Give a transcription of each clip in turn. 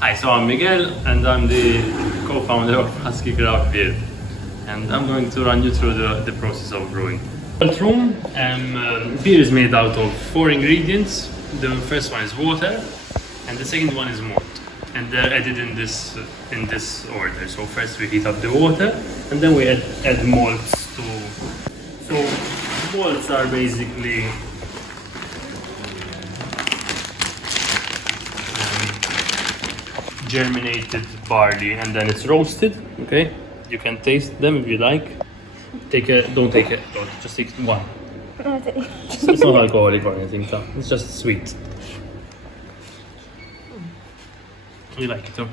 Hi, so I'm Miguel and I'm the co-founder of Husky Craft Beer, and I'm going to run you through the process of brewing. Room, beer is made out of 4 ingredients. The first one is water and the second one is malt, and they're added in this order. So first we heat up the water and then we add malts to. So malts are basically germinated barley, and then it's roasted. Okay, you can taste them if you like. Don't take a lot, just take one. It's not alcoholic or anything, so it's just sweet. We like it too.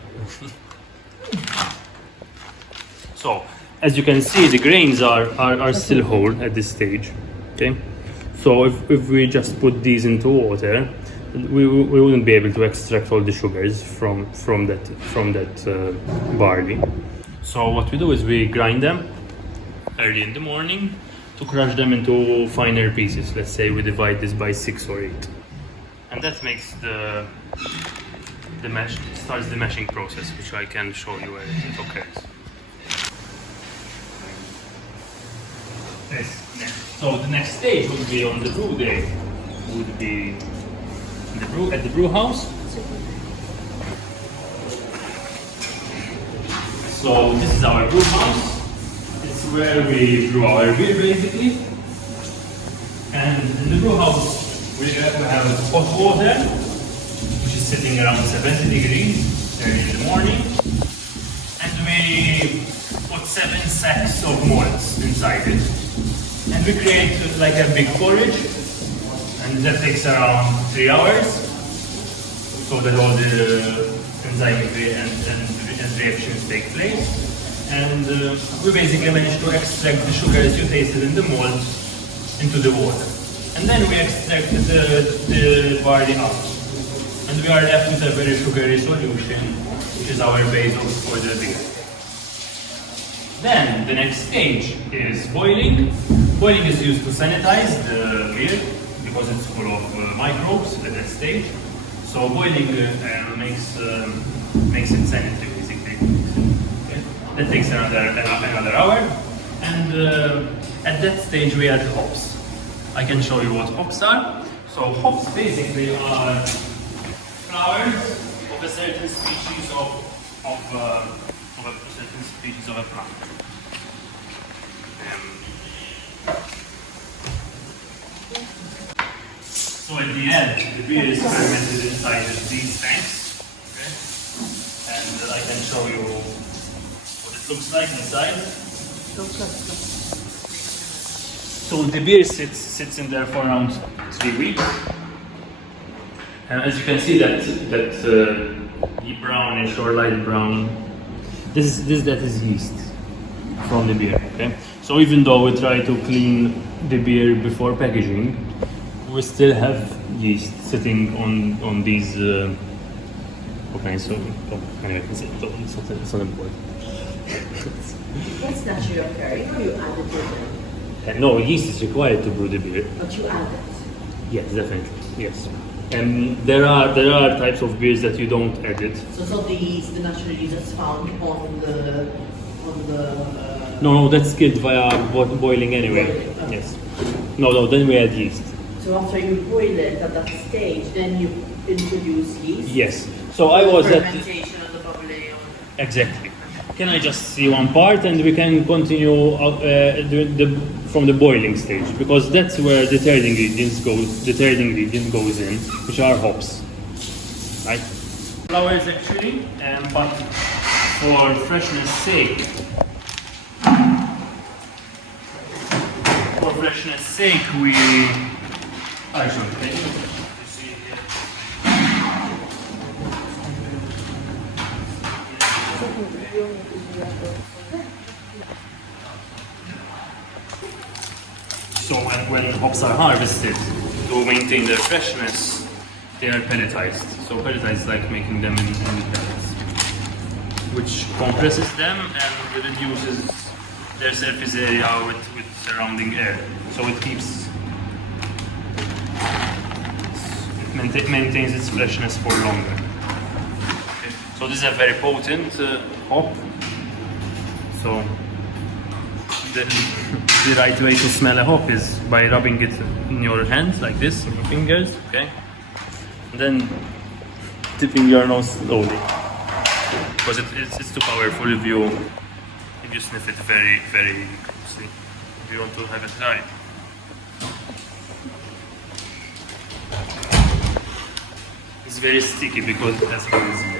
So, as you can see, the grains are still whole at this stage. Okay, so if we just put these into water, we wouldn't be able to extract all the sugars from that barley. So what we do is we grind them early in the morning to crush them into finer pieces. Let's say we divide this by 6 or 8, and that makes the mesh, starts the meshing process, which I can show you where it occurs. So the next stage would be on the brew day. Would be at the brew house. So this is our brew house. It's where we brew our beer basically. And in the brew house we have hot water, which is sitting around 70 degrees early in the morning. And we put 7 sacks of malts inside it. And we create like a big porridge. And that takes around 3 hours, so that all the enzymic and reactions take place. And we basically manage to extract the sugars you tasted in the malt into the water. And then we extract the barley out. And we are left with a very sugary solution, which is our base for the beer. Then the next stage is boiling. Boiling is used to sanitize the beer, because it's full of microbes at that stage. So boiling makes it sanitary basically. Okay. That takes another hour, and at that stage we add hops. I can show you what hops are. So hops basically are flowers of a certain species of a plant. So at the end, the beer is fermented inside of these tanks, okay? And I can show you what it looks like inside. So the beer sits in there for around 3 weeks. And as you can see, that brownish or light brown, that is yeast from the beer, okay? So even though we try to clean the beer before packaging, we still have yeast sitting on these. Okay, so anyway, it's not important. That's natural occurring, or you added it? No, yeast is required to brew the beer. But you added? Yes, definitely. Yes, and there are types of beers that you don't add it. So the yeast, the natural yeast that's found on the. No, that's killed via boiling anyway. Okay. Yes. No, then we add yeast. So after you boil it at that stage, then you introduce yeast? Yes. So I was at... Fermentation of the bubbling. Exactly. Can I just see one part and we can continue from the boiling stage, because that's where the third ingredient goes in, which are hops. Right? Flowers actually, but for freshness sake, we actually, you see here. So when hops are harvested, to maintain their freshness, they are pelletized. So pelletized is like making them in pellets, which compresses them and reduces their surface area with surrounding air. So it maintains its freshness for longer. Okay. So this is a very potent hop. So the right way to smell a hop is by rubbing it in your hands like this, in your fingers, okay? And then tipping your nose slowly, because it's too powerful if you sniff it very, very closely. If you want to have it right. It's very sticky because it has holes in it.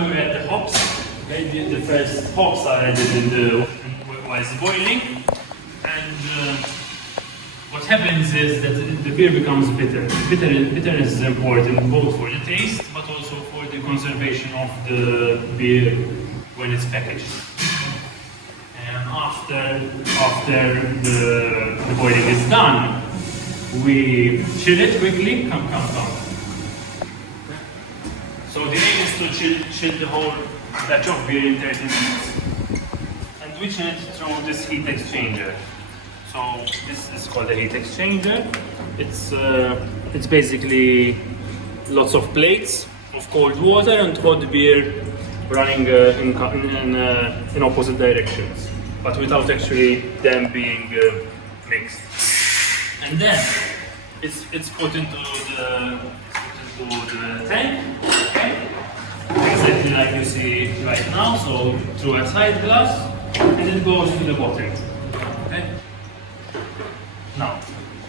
We had the hops. Okay, the first hops are added while it's boiling, and what happens is that the beer becomes bitter. Bitterness is important both for the taste, but also for the conservation of the beer when it's packaged. And after the boiling is done, we chill it quickly. Come. So the aim is to chill the whole batch of beer in 30 minutes. And we chill it through this heat exchanger. So this is called a heat exchanger. It's basically lots of plates of cold water and hot beer running in opposite directions, but without actually them being mixed. And then it's put into the tank, okay? Exactly like you see right now. So through a side glass, and it goes to the bottom. Okay. Now,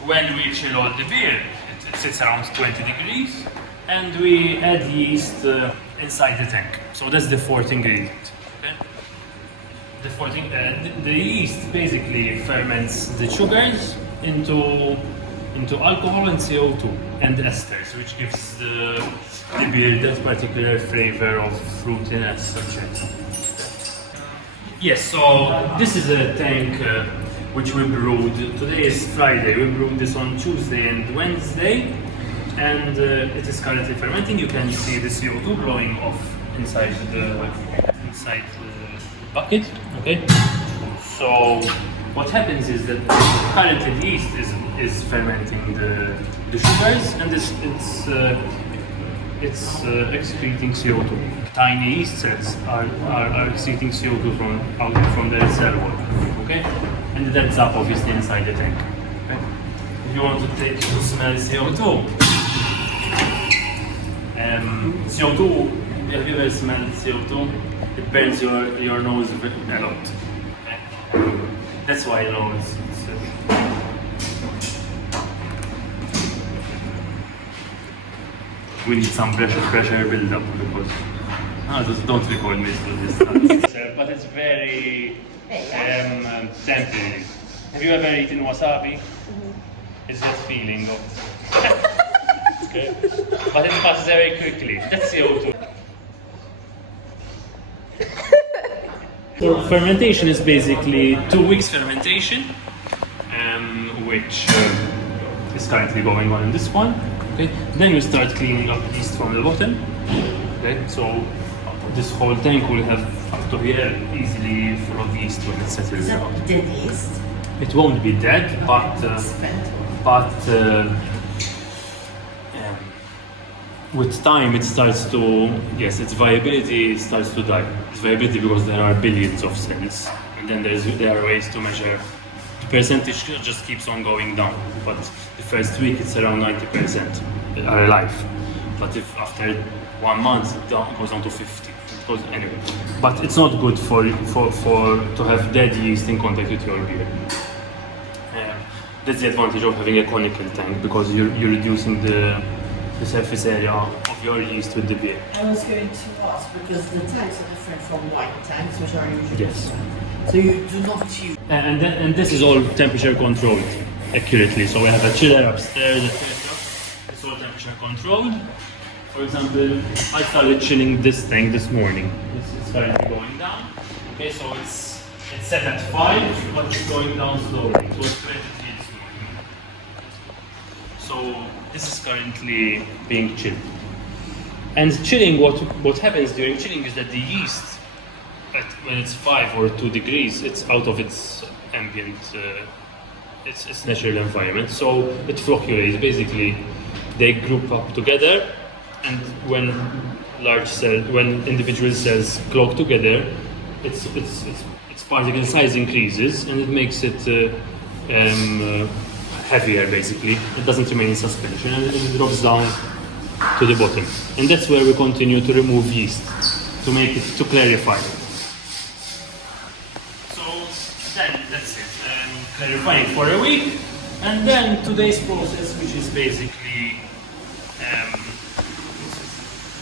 when we chill all the beer, it sits around 20 degrees, and we add yeast inside the tank. So that's the fourth ingredient. Okay? The yeast basically ferments the sugars into alcohol and CO2 and esters, which gives the beer that particular flavor of fruitiness, such as. Yes, so this is a tank which we brewed. Today is Friday. We brewed this on Tuesday and Wednesday, and it is currently fermenting. You can see the CO2 blowing off inside the bucket. Okay. So what happens is that currently the yeast is fermenting the sugars, and it's excreting CO2. Tiny yeast cells are excreting CO2 from their cell wall. Okay, and it ends up obviously inside the tank. Okay? If you want to smell CO2, CO2. Have you ever smelled CO2? It burns your nose a lot. Okay? That's why it's we need some pressure build-up because don't record me for this. But it's very temporary. Have you ever eaten wasabi? Mm-hmm. It's that feeling of okay. But it passes very quickly. That's CO2. So fermentation is basically 2 weeks fermentation, which is currently going on in this one. Okay. Then you start cleaning up the yeast from the bottom. Okay. So this whole tank will have up to here easily full of yeast when it settles out. Dead yeast? It won't be dead, but with time it starts to, its viability starts to die. Its viability because there are billions of cells, and then there are ways to measure. The percentage just keeps on going down, but the first week it's around 90% are alive. But if after 1 month it goes down to 50. Anyway, but it's not good for to have dead yeast in contact with your beer. That's the advantage of having a conical tank, because you're reducing the surface area of your yeast with the beer. I was going to ask, because the tanks are different from white tanks, which are usually yes. So you do not use. And this is all temperature controlled accurately. So we have a chiller upstairs, it's all temperature controlled. For example, I started chilling this tank this morning. It's currently going down. Okay, so it's set at 5, but it's going down slowly. It was 23 this morning. So this is currently being chilled. And chilling, what happens during chilling is that the yeast when it's 5 or 2 degrees, it's out of its ambient, its natural environment. So it fluctuates. Basically, they group up together, and when when individual cells clog together, its particle size increases, and it makes it heavier. Basically, it doesn't remain in suspension, and it drops down to the bottom. And that's where we continue to remove yeast to make it, to clarify it. So then that's it. Clarifying for a week, and then today's process, which is basically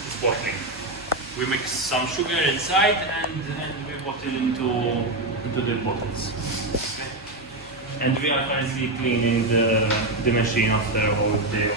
it's bottling. We mix some sugar inside, and we bottle into the bottles. Okay. And we are currently cleaning the machine after a whole day.